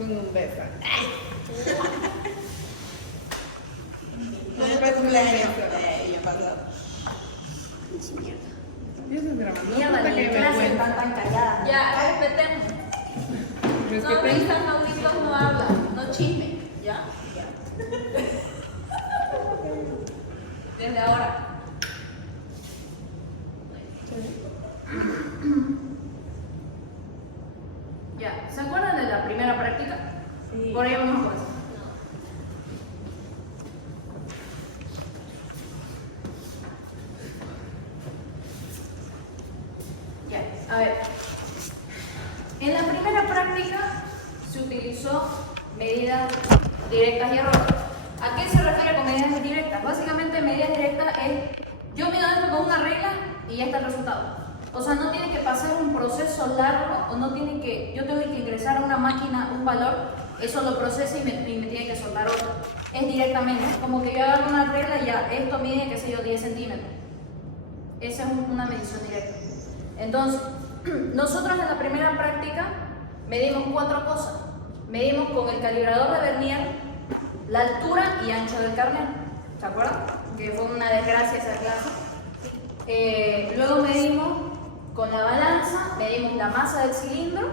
Con un beso. No es tu cumpleaños. Ya pasó. Yo estoy grabando. Mierda, Puta, ni qué clase vergüenza. tan callada. Ya, respetemos. No Respeten. risas, no gritos, no hablan, no chisme. ¿Ya? Desde ahora. Ya, ¿se acuerdan de la primera práctica? Sí. Por ahí vamos a pasar. Ya, a ver. En la primera práctica se utilizó medidas directas y errores. ¿A qué se refiere con medidas directas? Básicamente, medidas directas es yo mido esto con una regla y ya está el resultado. O sea, no tiene que pasar un proceso largo o no tiene que, yo tengo que ingresar a una máquina un valor, eso lo procesa y me tiene que soltar otro. Es directamente, es como que yo hago una regla y ya, esto mide, qué sé yo, 10 centímetros. Esa es una medición directa. Entonces, nosotros en la primera práctica medimos 4 cosas. Medimos con el calibrador de vernier la altura y ancho del carnet. ¿Se acuerdan? Que fue una desgracia esa clase. Luego medimos con la balanza, medimos la masa del cilindro,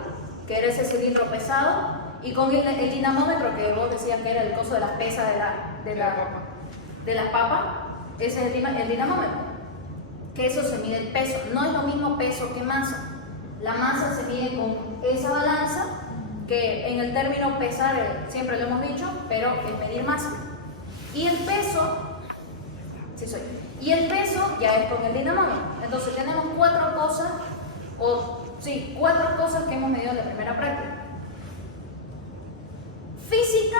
que era ese cilindro pesado, y con el dinamómetro, que vos decías que era el coso de las pesas de las papas, ese es el dinamómetro. Que eso se mide el peso. No es lo mismo peso que masa. La masa se mide con esa balanza, que en el término pesar siempre lo hemos dicho, pero es medir masa. Y el peso, y el peso ya es con el dinamómetro. Entonces tenemos 4 cosas, cuatro cosas que hemos medido en la primera práctica. Física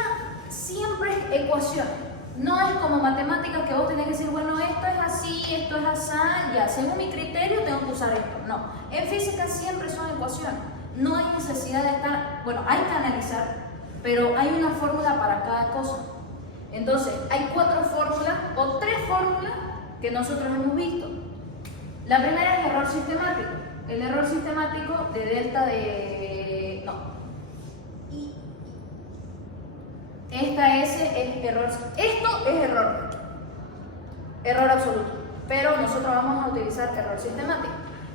siempre es ecuaciones. No es como matemáticas que vos tenés que decir, bueno, esto es así, esto es así, ya, según mi criterio tengo que usar esto. No, en física siempre son ecuaciones. No hay necesidad de estar, bueno, hay que analizar, pero hay una fórmula para cada cosa. Entonces, hay 4 fórmulas o 3 fórmulas que nosotros hemos visto. La primera es el error sistemático. El error sistemático de delta de... no. Esta S es error. Esto es error. Error absoluto. Pero nosotros vamos a utilizar error sistemático.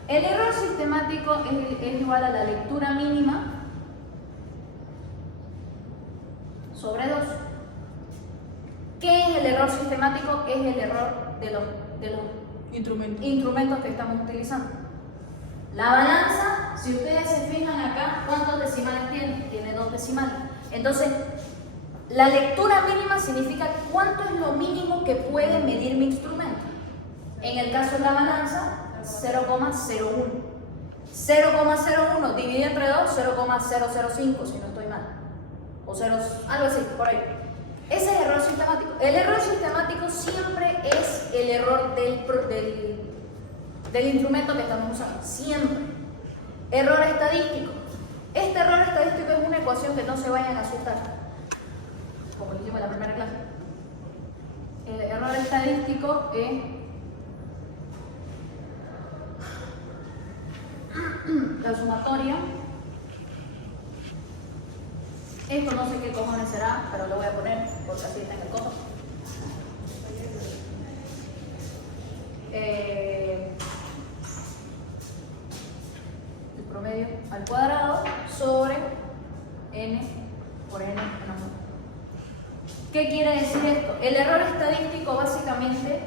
El error sistemático es igual a la lectura mínima sobre 2. ¿Qué es el error sistemático? Es el error de los instrumentos que estamos utilizando. La balanza, si ustedes se fijan acá, ¿cuántos decimales tiene? Tiene 2 decimales. Entonces, la lectura mínima significa cuánto es lo mínimo que puede medir mi instrumento. En el caso de la balanza, 0,01. 0,01 dividido entre 2, 0,005, si no estoy mal. O 0, algo así, por ahí. Ese es el error sistemático. El error sistemático siempre es el error del instrumento que estamos usando. Siempre. Error estadístico. Este error estadístico es una ecuación que no se vayan a asustar, como lo hicimos en la primera clase. El error estadístico es la sumatoria. Esto no sé qué cojones será, pero lo voy a poner porque así está en el cojo. El promedio al cuadrado sobre n por n menos 1. ¿Qué quiere decir esto? El error estadístico básicamente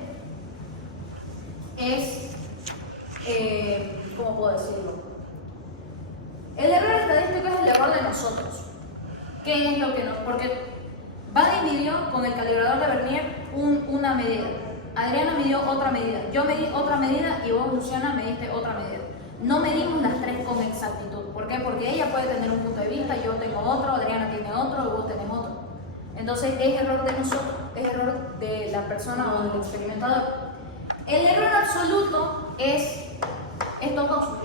es, ¿cómo puedo decirlo? El error estadístico es el error de nosotros. ¿Qué es lo que no? Porque Buddy midió con el calibrador de vernier una medida. Adriana midió otra medida. Yo medí otra medida y vos, Luciana, mediste otra medida. No medimos las 3 con exactitud. ¿Por qué? Porque ella puede tener un punto de vista, yo tengo otro, Adriana tiene otro y vos tenés otro. Entonces es error de nosotros, es error de la persona o del experimentador. El error absoluto es estos dos.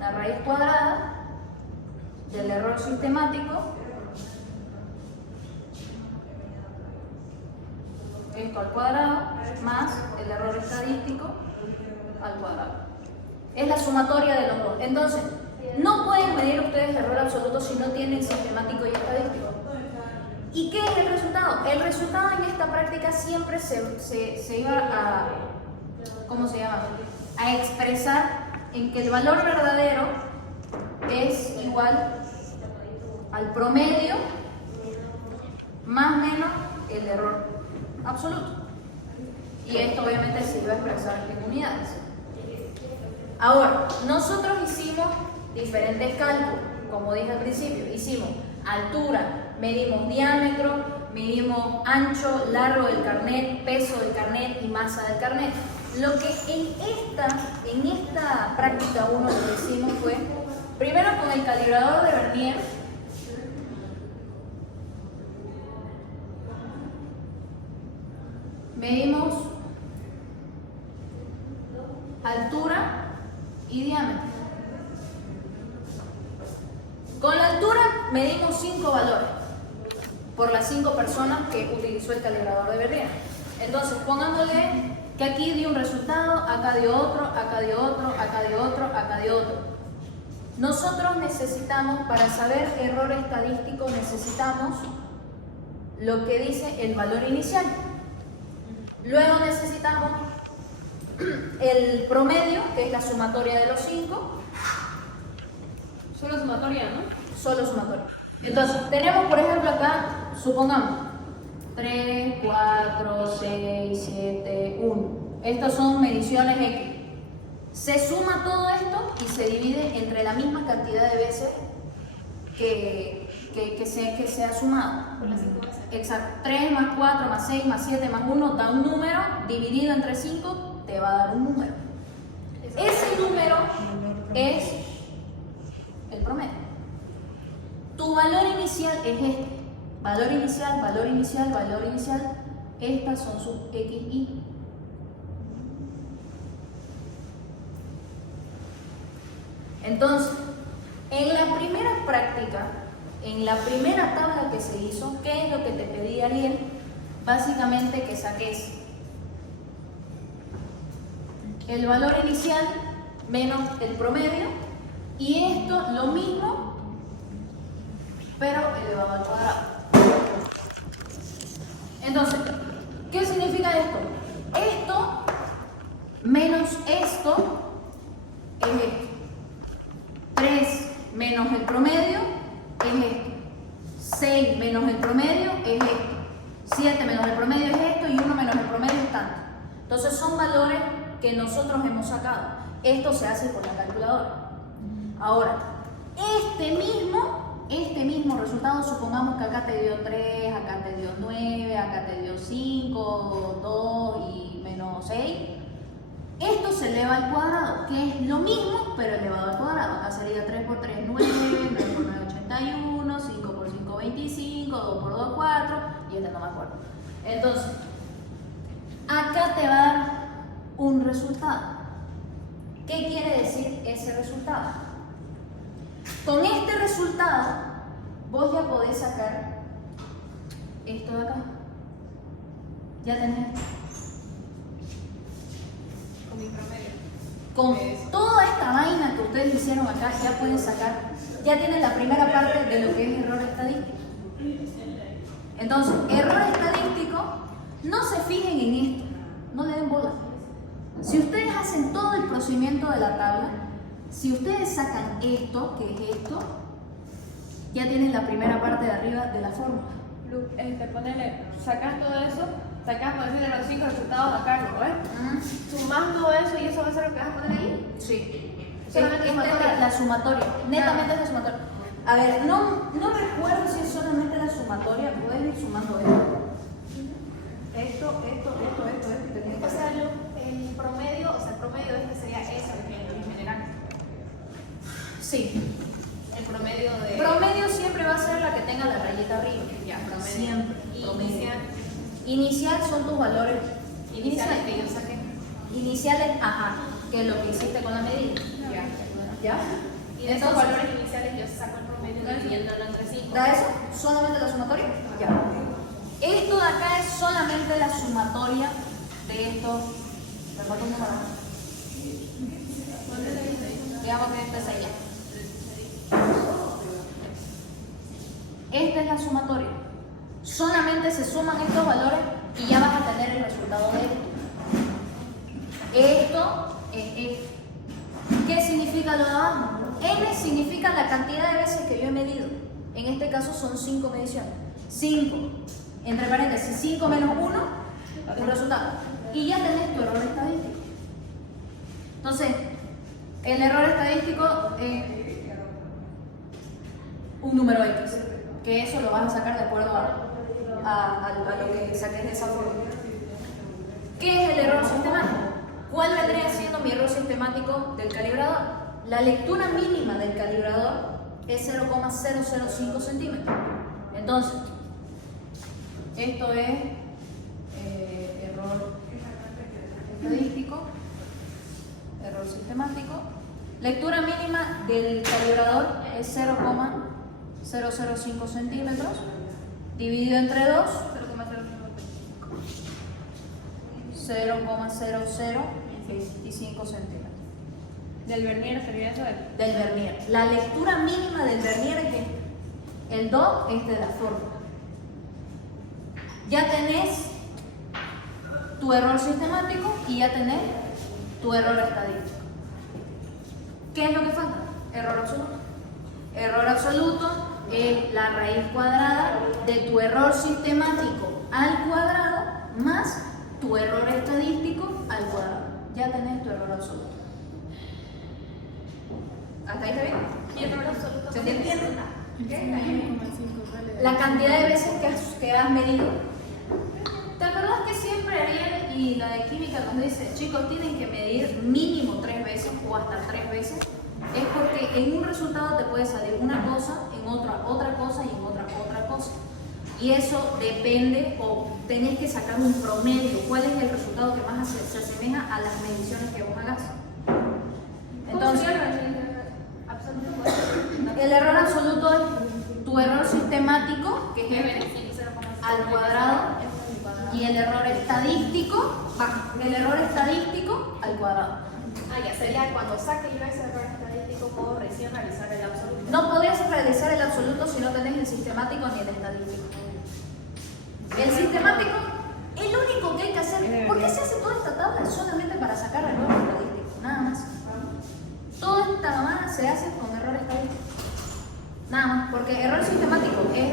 La raíz cuadrada del error sistemático, esto al cuadrado, más el error estadístico al cuadrado. Es la sumatoria de los dos. Entonces, no pueden medir ustedes error absoluto si no tienen sistemático y estadístico. ¿Y qué es el resultado? El resultado en esta práctica siempre se iba a, ¿cómo se llama? A expresar en que el valor verdadero es igual al promedio más menos el error absoluto. Y esto obviamente se iba a expresar en unidades. Ahora, nosotros hicimos diferentes cálculos, como dije al principio. Hicimos altura, medimos diámetro, medimos ancho, largo del carnet, peso del carnet y masa del carnet. Lo que en esta práctica 1 lo que hicimos fue, primero con el calibrador de vernier, medimos altura y diámetro. Con la altura medimos 5 valores por las 5 personas que utilizó el calibrador de vernier. Entonces, pongámosle que aquí dio un resultado, acá dio otro, acá dio otro, acá dio otro, acá dio otro. Nosotros necesitamos, para saber error estadístico, necesitamos lo que dice el valor inicial. Luego necesitamos el promedio, que es la sumatoria de los 5. Solo sumatoria, ¿no? Solo sumatoria. Entonces, tenemos por ejemplo acá, supongamos, 3, 4, 6, 7, 1. Estas son mediciones X. Se suma todo esto y se divide entre la misma cantidad de veces que se ha sumado. Por las 5 veces. Exacto. 3 más 4 más 6 más 7 más 1 da un número, dividido entre 5 te va a dar un número. Ese número es el promedio. Tu valor inicial es este. Valor inicial, valor inicial, valor inicial. Estas son sus XY. Entonces, en la primera práctica, en la primera tabla que se hizo, ¿qué es lo que te pedí, Ariel? Básicamente que saques el valor inicial menos el promedio, y esto lo mismo, pero elevado al cuadrado. Entonces, ¿qué significa esto? Esto menos esto es esto. 3 menos el promedio es esto. 6 menos el promedio es esto. 7 menos el promedio es esto y 1 menos el promedio es tanto. Entonces son valores que nosotros hemos sacado. Esto se hace con la calculadora. Ahora, este mismo resultado, supongamos que acá te dio 3, acá te dio 9, acá te dio 5, 2 y menos 6. Esto se eleva al cuadrado, que es lo mismo, pero elevado al cuadrado. Acá sería 3 por 3, 9, 9 por 9, 81, 5 por 5, 25, 2 por 2, 4, y este no me acuerdo. Entonces, acá te va a dar un resultado. ¿Qué quiere decir ese resultado? Con este resultado, vos ya podés sacar esto de acá. Ya tenés. Con mi promedio. Con toda esta vaina que ustedes hicieron acá, ya pueden sacar, ya tienen la primera parte de lo que es error estadístico. Entonces, error estadístico, no se fijen en esto, no le den bola. Si ustedes hacen todo el procedimiento de la tabla, si ustedes sacan esto, que es esto, ya tienen la primera parte de arriba de la fórmula. Ponele, sacas todo eso, sacas por decirle los 5 resultados a Carlos, ¿ves? Sumas todo eso y eso va a ser lo que vas a poner ahí. Sí. Solamente Esta sumatoria. es la sumatoria, netamente es la sumatoria. A ver, no recuerdo si es solamente la sumatoria, pueden ir sumando esto, y te tiene que O sea, el promedio, el promedio este sería eso en general. Sí. El promedio de... Promedio siempre va a ser la que tenga la rayita arriba. Ya, promedio. Siempre. Y promedio. inicial. Inicial son tus valores. Iniciales que yo saqué. Iniciales, ajá, que es lo que hiciste con la medida. Ya. ¿Ya? Y de esos valores iniciales yo saco el promedio dividiéndolo entre 5. ¿Da eso? ¿Solamente la sumatoria? Ya. Esto de acá es solamente la sumatoria de estos. ¿Me falta un número? Digamos que esta es ella. Esta es la sumatoria. Solamente se suman estos valores y ya vas a tener el resultado de esto. Esto es esto. ¿Qué significa lo de abajo? N significa la cantidad de veces que yo he medido. En este caso son 5 mediciones. 5, entre paréntesis, 5 menos 1, un resultado. Y ya tenés tu error estadístico. Entonces, el error estadístico es un número X, que eso lo vas a sacar de acuerdo a lo que saques de esa forma. ¿Qué es el error sistemático? ¿Cuál vendría siendo mi error sistemático del calibrador? La lectura mínima del calibrador es 0,005 centímetros. Entonces, esto es error estadístico, error sistemático. Lectura mínima del calibrador es 0,005 centímetros, dividido entre 2, 0,0025 centímetros. ¿Del vernier sería eso? Del vernier. La lectura mínima del vernier es este. El DO es de la fórmula. Ya tenés tu error sistemático y ya tenés tu error estadístico. ¿Qué es lo que falta? Error absoluto. Error absoluto es la raíz cuadrada de tu error sistemático al cuadrado más tu error estadístico al cuadrado. Ya tenés tu error absoluto. ¿Hasta ahí está bien? ¿Y el error absoluto? ¿Se entiende? La cantidad de veces que has medido. ¿Te acuerdas que siempre Ariel y la de química nos dice, chicos, tienen que medir mínimo 3 veces o hasta 3 veces? Es porque en un resultado te puede salir una cosa, en otra cosa y en otra cosa. Y eso depende, o tenés que sacar un promedio. ¿Cuál es el resultado que más se asemeja a las mediciones que vos hagas? Entonces, el error absoluto es tu error sistemático, que es al cuadrado, y el error estadístico, al cuadrado. Ya sería cuando saque yo ese error estadístico, puedo recién realizar el absoluto. No podés realizar el absoluto si no tenés el sistemático ni el estadístico. El sistemático, el único que hay que hacer, ¿por qué se hace toda esta tabla? Solamente para sacar error estadístico, nada más. Toda esta mamada se hace con error estadístico. Nada más, porque error sistemático es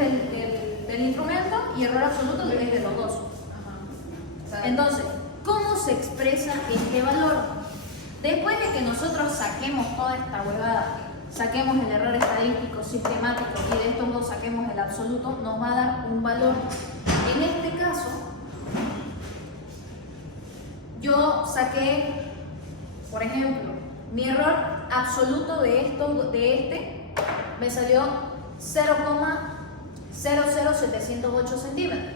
del instrumento y error absoluto es de los dos. Entonces, ¿cómo se expresa este valor? Después de que nosotros saquemos toda esta huevada, saquemos el error estadístico, sistemático y de estos dos saquemos el absoluto, nos va a dar un valor. En este caso, yo saqué, por ejemplo, mi error absoluto de este me salió 0,00708 centímetros.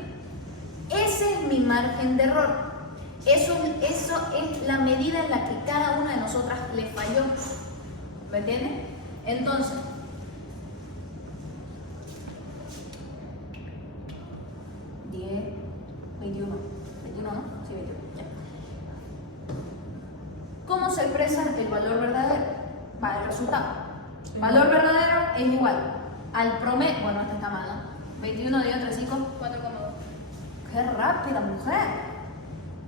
Ese es mi margen de error. Eso es la medida en la que cada una de nosotras le falló. ¿Me entienden? Entonces, ¿21, ¿no? Sí, 21. Ya. ¿Cómo se expresa el valor verdadero? Va, el resultado. Valor verdadero es igual al promedio. Bueno, esta está mal, ¿no? 21 dividido entre 5, 4,2. ¡Qué rápida, mujer!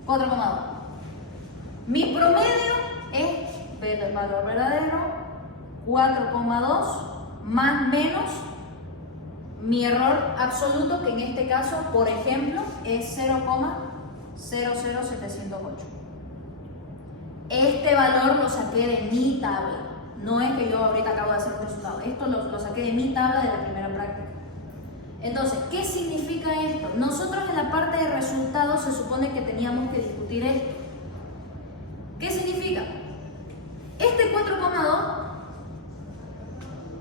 4,2. Mi promedio es el valor verdadero, 4,2 más menos mi error absoluto, que en este caso, por ejemplo, es 0,00708. Este valor lo saqué de mi tabla. No es que yo ahorita acabo de hacer un resultado. Esto lo saqué de mi tabla de la primera práctica. Entonces, ¿qué significa esto? Nosotros en la parte de resultados se supone que teníamos que discutir esto. ¿Qué significa? Este 4,2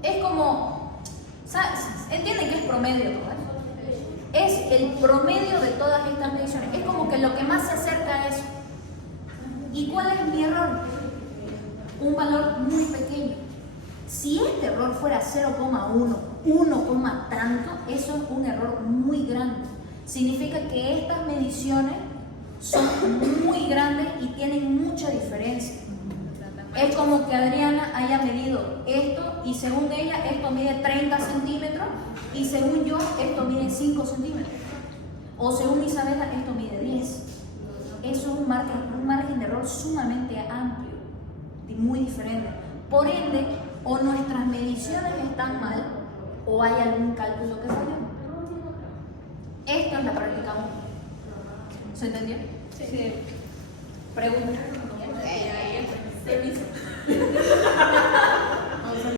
es como, ¿sabes? ¿Entienden que es promedio todo esto? Es el promedio de todas estas mediciones. Es como que lo que más se acerca a eso. ¿Y cuál es mi error? Un valor muy pequeño. Si este error fuera 0,1, 1, tanto, eso es un error muy grande. Significa que estas mediciones son muy grandes y tienen mucha diferencia. Es como que Adriana haya medido esto y según ella esto mide 30 centímetros y según yo esto mide 5 centímetros. O según Isabela esto mide 10. Eso es un margen de error sumamente amplio y muy diferente. Por ende, o nuestras mediciones están mal o hay algún cálculo que falla. Esto es la práctica 1. ¿Se entendió? Sí. Pregunta. Permiso.